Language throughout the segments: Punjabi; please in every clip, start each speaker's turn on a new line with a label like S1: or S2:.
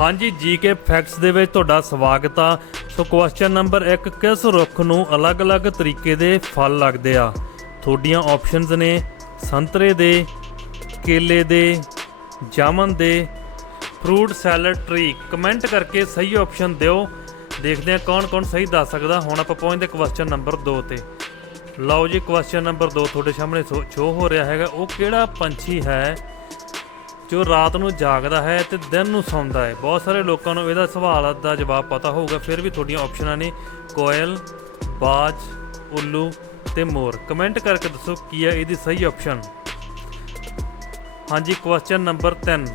S1: ਹਾਂਜੀ, ਜੀਕੇ ਫੈਕਟਸ ਦੇ ਵਿੱਚ ਤੁਹਾਡਾ ਸਵਾਗਤ ਆ। ਸੋ ਕੁਐਸਚਨ ਨੰਬਰ 1 ਕਿਸ ਰੁੱਖ ਨੂੰ ਅਲੱਗ-ਅਲੱਗ ਤਰੀਕੇ ਦੇ ਫਲ ਲੱਗਦੇ ਆ? ਤੁਹਾਡੀਆਂ ਆਪਸ਼ਨਸ ਨੇ ਸੰਤਰੇ ਦੇ, ਕੇਲੇ ਦੇ ਜਾਮਨ ਦੇ ਫਰੂਟ ਸੈਲਡ ਟਰੀ ਕਮੈਂਟ ਕਰਕੇ ਸਹੀ ਆਪਸ਼ਨ ਦਿਓ। ਦੇਖਦੇ ਹਾਂ ਕੌਣ-ਕੌਣ ਸਹੀ ਦੱਸ ਸਕਦਾ। ਹੁਣ ਆਪਾਂ ਪਹੁੰਚਦੇ ਕੁਐਸਚਨ ਨੰਬਰ 2 ਤੇ। ਲਓ ਜੀ ਕੁਐਸਚਨ ਨੰਬਰ 2 ਤੁਹਾਡੇ ਸਾਹਮਣੇ। ਸ਼ੋ ਹੋ ਰਿਹਾ ਹੈਗਾ। ਉਹ ਕਿਹੜਾ ਪੰਛੀ ਹੈ? ਜੋ ਰਾਤ ਨੂੰ ਜਾਗਦਾ ਹੈ ਤੇ ਦਿਨ ਨੂੰ ਸੌਂਦਾ ਹੈ। ਬਹੁਤ ਸਾਰੇ ਲੋਕਾਂ ਨੂੰ ਇਹਦਾ ਸਵਾਲ ਦਾ ਜਵਾਬ ਪਤਾ ਹੋਊਗਾ। ਫਿਰ ਵੀ ਤੁਹਾਡੀਆਂ ਆਪਸ਼ਨਾਂ ਨੇ ਕੋਇਲ, ਬਾਜ, ਉੱਲੂ ਤੇ ਮੋਰ। ਕਮੈਂਟ ਕਰਕੇ ਦੱਸੋ ਕੀ ਹੈ ਇਹਦੀ ਸਹੀ ਆਪਸ਼ਨ ਹਾਂਜੀ ਕੁਐਸਚਨ ਨੰਬਰ 3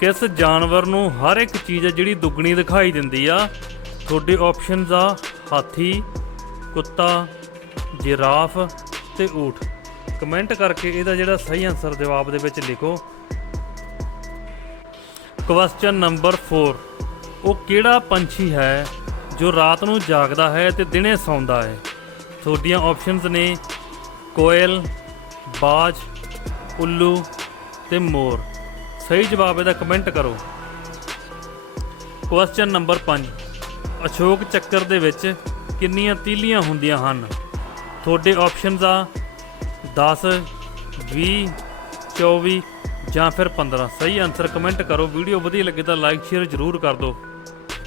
S1: ਕਿਸ ਜਾਨਵਰ ਨੂੰ ਹਰ ਇੱਕ ਚੀਜ਼ ਹੈ ਜਿਹੜੀ ਦੁੱਗਣੀ ਦਿਖਾਈ ਦਿੰਦੀ ਆ? ਤੁਹਾਡੇ ਆਪਸ਼ਨਸ ਆ ਹਾਥੀ, ਕੁੱਤਾ, ਜਿਰਾਫ ਤੇ ਊਠ। ਕਮੈਂਟ ਕਰਕੇ ਇਹਦਾ ਜਿਹੜਾ ਸਹੀ ਆਨਸਰ ਜਵਾਬ ਦੇ ਵਿੱਚ ਲਿਖੋ। ਕੁਐਸਚਨ ਨੰਬਰ 4 ਉਹ ਕਿਹੜਾ ਪੰਛੀ ਹੈ ਜੋ ਰਾਤ ਨੂੰ ਜਾਗਦਾ ਹੈ ਤੇ ਦਿਨੇ ਸੌਂਦਾ ਹੈ? ਤੁਹਾਡੀਆਂ ਆਪਸ਼ਨਸ ਨੇ ਕੋਇਲ, ਬਾਜ, ਉੱਲੂ ਤੇ ਮੋਰ। ਸਹੀ ਜਵਾਬ ਇਹਦਾ ਕਮੈਂਟ ਕਰੋ। ਕੁਐਸਚਨ ਨੰਬਰ 5 ਅਸ਼ੋਕ ਚੱਕਰ ਦੇ ਵਿੱਚ ਕਿੰਨੀਆਂ ਤੀਲੀਆਂ ਹੁੰਦੀਆਂ ਹਨ? ਤੁਹਾਡੇ ਆਪਸ਼ਨਸ ਆ 10 20 24 ਜਾਂ ਫਿਰ 15 ਸਹੀ ਆਨਸਰ ਕਮੈਂਟ ਕਰੋ। ਵੀਡੀਓ ਵਧੀਆ ਲੱਗੇ ਤਾਂ ਲਾਈਕ ਸ਼ੇਅਰ ਜ਼ਰੂਰ ਕਰ ਦਿਓ।